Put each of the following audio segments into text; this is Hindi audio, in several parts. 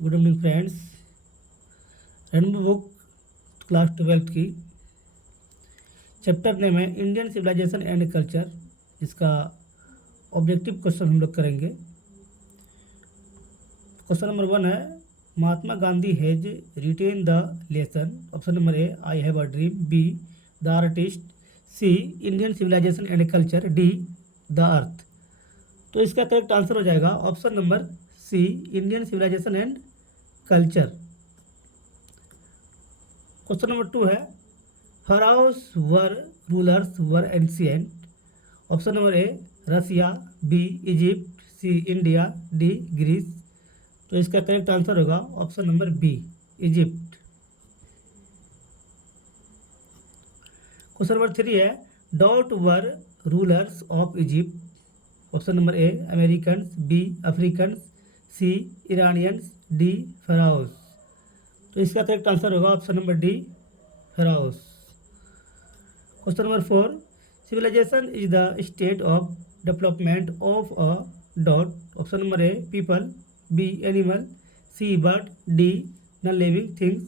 Good evening friends. Rainbow book class 12th की चैप्टर नेम है इंडियन सिविलाइजेशन एंड कल्चर। इसका ऑब्जेक्टिव क्वेश्चन हम लोग करेंगे। क्वेश्चन नंबर 1 है Mahatma Gandhi has written the lesson. Option number A I have a dream, B the artist, C Indian civilisation and culture, D the earth. तो इसका करेक्ट आंसर हो जाएगा option number C Indian civilisation and culture. Question number 2 है Pharaohs were rulers were ancient. Option number A Russia, B Egypt, C India, D Greece. तो इसका करेक्ट आंसर होगा option number B Egypt. Question number 3 है dot were rulers of Egypt. Option number A Americans, B Africans, C Iranians, D Pharaohs. तो इसका करेक्ट आंसर होगा option number D Pharaohs. Question number 4 civilisation is the state of development of a dot. Option number A people, B animal, C bird, D non living things.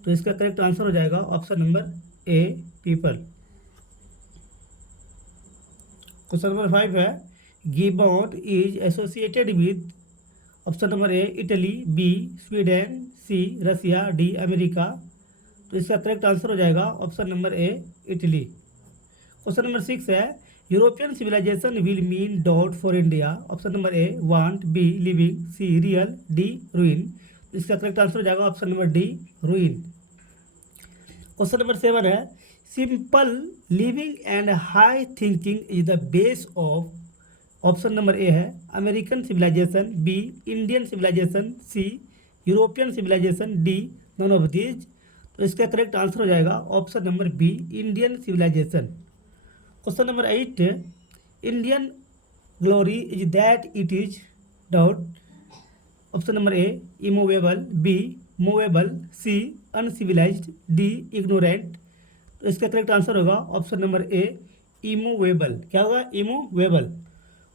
तो इसका करेक्ट आंसर हो जाएगा option number A people. Question number 5 है Gibbon is associated with. Option number A Italy, B Sweden, C Russia, D America. तो इसका करेक्ट आंसर हो जाएगा option number A Italy. Question number 6 है European civilisation will mean dot for India. Option number A want, B living, C real, D ruin. तो इसका करेक्ट आंसर हो जाएगा option number D रूइन। Question number 7 है simple living and high thinking is the base of. Option number A है American civilisation, B Indian civilisation, C European civilisation, D none of these. तो इसका करेक्ट आंसर हो जाएगा option number B Indian civilisation. Question number 8 Indian glory is that it is dot. Option number A immovable, B movable, C uncivilised, D ignorant. तो इसका करेक्ट आंसर होगा ऑप्शन नंबर ए इमूवेबल। क्या होगा इमूवेबल।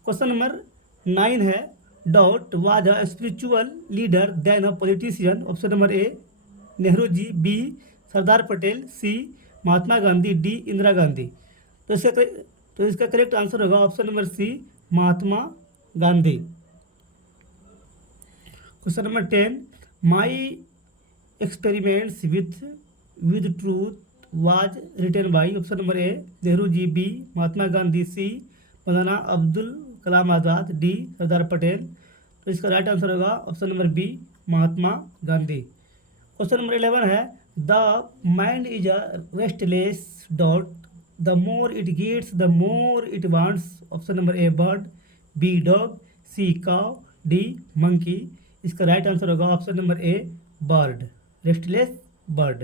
क्वेश्चन नंबर 9 है dot was a spiritual leader than a politician. Option number A Nehru ji, B Sardar Patel, C Mahatma Gandhi, D Indira Gandhi. तो इसका करेक्ट आंसर होगा option number C Mahatma Gandhi. Question number 10 my experiments with truth was written by. Option number A Nehru ji, B Mahatma Gandhi, C Maulana Abdul Kalam Azad, D Sardar Patel. तो इसका राइट आंसर होगा option number B Mahatma Gandhi. Question number 11 है the mind is a restless dot the more it gets the more it wants. Option number A bird, B dog, C cow, D monkey. इसका राइट आंसर होगा option number A bird, restless bird.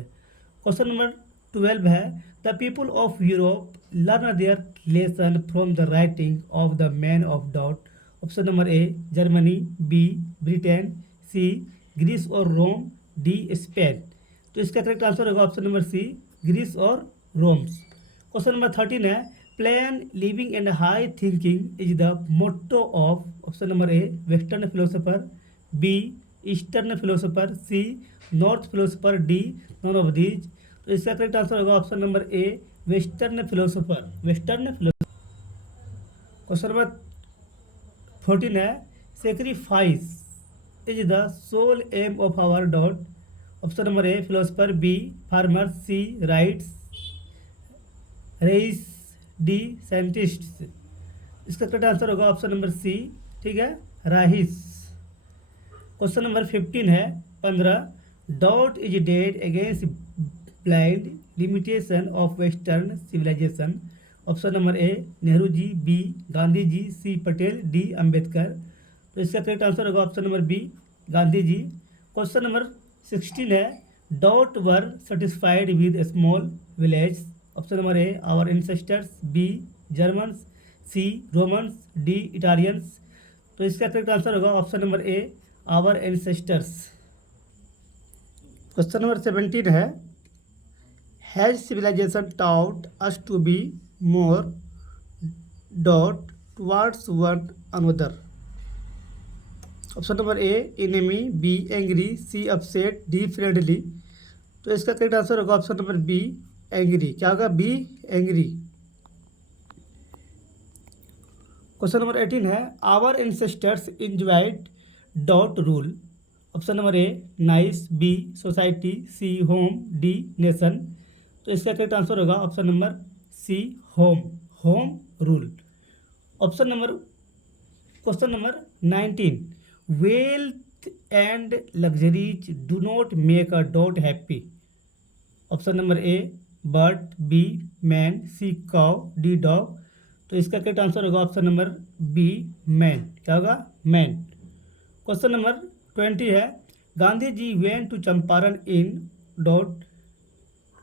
Question number 12 है the people of Europe learn their lesson from the writing of the man of dot. Option number A Germany, B Britain, C Greece और रोम, डी स्पेन। तो इसका करेक्ट आंसर होगा ऑप्शन नंबर सी ग्रीस और रोम्स। क्वेश्चन नंबर 13 है plan living and high thinking is the motto of. Option number A western philosopher, B eastern philosopher, C north philosopher, D none of these. तो इसका करेक्ट आंसर होगा option number A western philosopher, western philosopher. Question number 14 है sacrifice is the sole aim of our dot. Option number A philosopher, B farmer, C rights, race, D scientist. इसका करेक्ट आंसर होगा ऑप्शन नंबर सी, ठीक है, राहिस। क्वेश्चन नंबर 15 है 15 dot is dead against blind limitation of western civilisation. Option number A Nehru ji, B Gandhi ji, C Patel, D Ambedkar. तो इसका करेक्ट आंसर होगा option number B Gandhi ji. Question number 16 है dot were satisfied with small village. Option number A our ancestors, B Germans, C Romans, D Italians. तो इसका करेक्ट आंसर होगा option number A our ancestors. Question number 17 है has civilisation taught us to be more dot towards one another. Option number A enemy, B angry, C upset, D friendly. तो इसका करेक्ट आंसर होगा ऑप्शन नंबर बी एंग्री। क्या होगा? B angry. क्वेश्चन नंबर 18 है our ancestors enjoyed dot rule. Option number A nice, B society, C home, D nation. तो इसका करेक्ट आंसर होगा option number C home, home rule. Option number question number 19 wealth and luxuries do not make a dot happy. Option number A bird, B man, C cow, D dog. तो इसका करेक्ट आंसर होगा ऑप्शन नंबर बी मैन। क्या होगा? मैन। क्वेश्चन नंबर 20 है Gandhi ji went to Champaran in dot.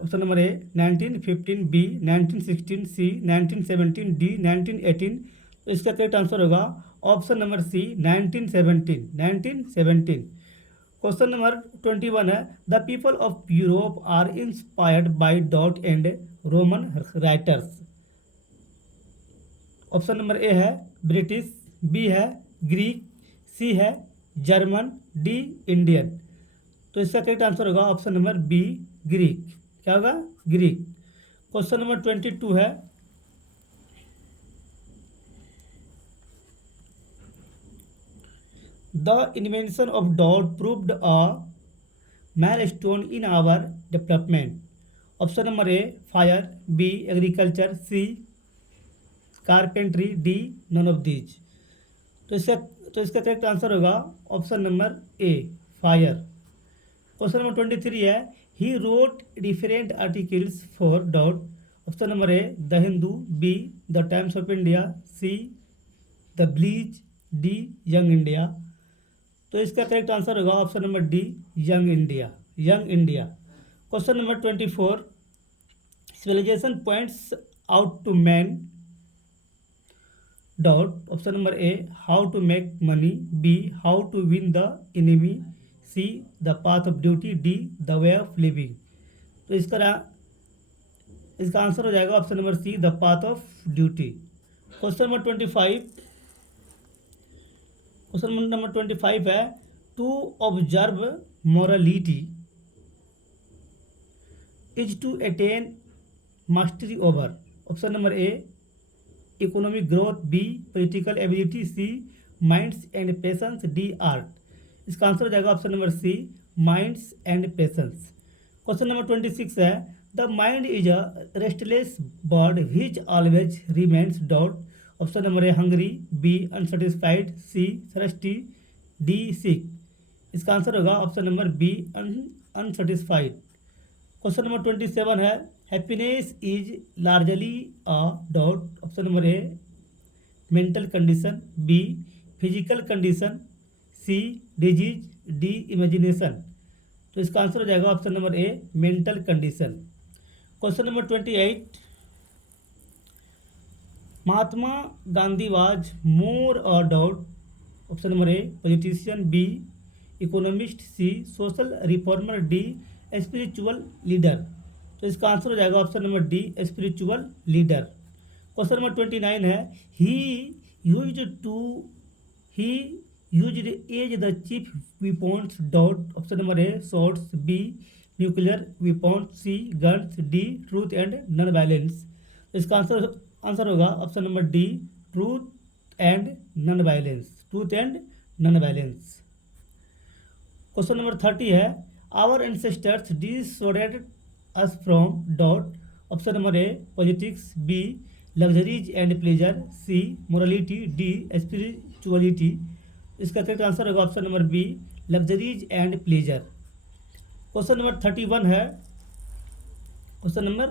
Option number A 1915, B 1916, C 1917, D 1918। तो इसका करेक्ट आंसर होगा option number C 1917, 1917। Question number 21 है the people of Europe are inspired by dot and Roman writers. Option number A है ब्रिटिश, बी है ग्रीक, सी है जर्मन, डी इंडियन। तो इसका करेक्ट आंसर होगा ऑप्शन नंबर बी ग्रीक। क्या होगा? ग्रीक। क्वेश्चन नंबर 22 है the invention of dot proved a milestone in our development. Option number A fire, B agriculture, C carpentry, D none of these. तो इसका करेक्ट आंसर होगा option number A fire. Question number 23 है he wrote different articles for dot. Option number A the Hindu, B the Times of India, C the bleach, D Young India. तो इसका करेक्ट आंसर होगा option number D Young India, Young India. Question number 24 civilisation points out to man dot. Option number A how to make money, B how to win the enemy, C the path of duty, D the way of living. तो इसका आंसर हो जाएगा option number C the path of duty. Question number 25 है to observe morality is to attain mastery over. Option number A economic growth, B political ability, C minds and patience, D art. इसका आंसर हो जाएगा option number C minds and patience. Question number 26 है the mind is a restless bird which always remains dot. Option number A hungry, B unsatisfied, C thirsty, D sick. इसका आंसर होगा option number B unsatisfied. Question number 27 है happiness is largely a dot. Option number A mental condition, B physical condition, C disease, D imagination. तो इसका आंसर हो जाएगा option number A mental condition. Question number 28 Mahatma Gandhi was more a dot. Option number A politician, B economist, C social reformer, D spiritual leader. तो इसका आंसर हो जाएगा option number D spiritual leader. Question number 29 है he used as the chief weapons dot. Option number A swords, B nuclear weapons, C guns, D truth and non violence. इसका आंसर होगा option number D truth and non violence, truth and non violence. Question number 30 है our ancestors disordered us from dot. Option number A politics, B luxuries and pleasure, C morality, D spirituality. इसका करेक्ट आंसर होगा option number B luxuries and pleasure. Question number 31 है question number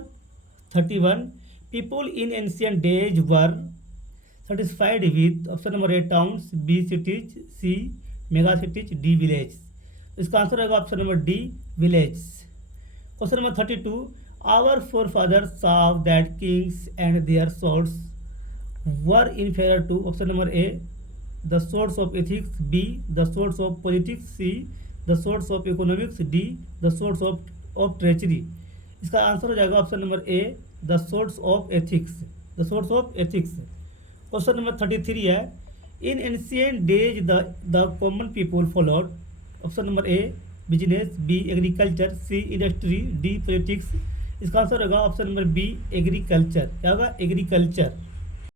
31 people in ancient days were satisfied with. Option number A towns, B cities, C mega cities, D village. इसका आंसर होगा option number D village. Question number 32 our forefathers saw that kings and their swords were inferior to। Option number A the swords of ethics, B the swords of politics, C the swords of economics, D the swords of treachery। इसका आंसर हो जाएगा option number A the swords of ethics, the swords of ethics। Question number 33 है in ancient days the common people followed option number A business, B agriculture, C industry, D politics. इसका आंसर होगा ऑप्शन नंबर बी एग्रीकल्चर। क्या होगा? एग्रीकल्चर।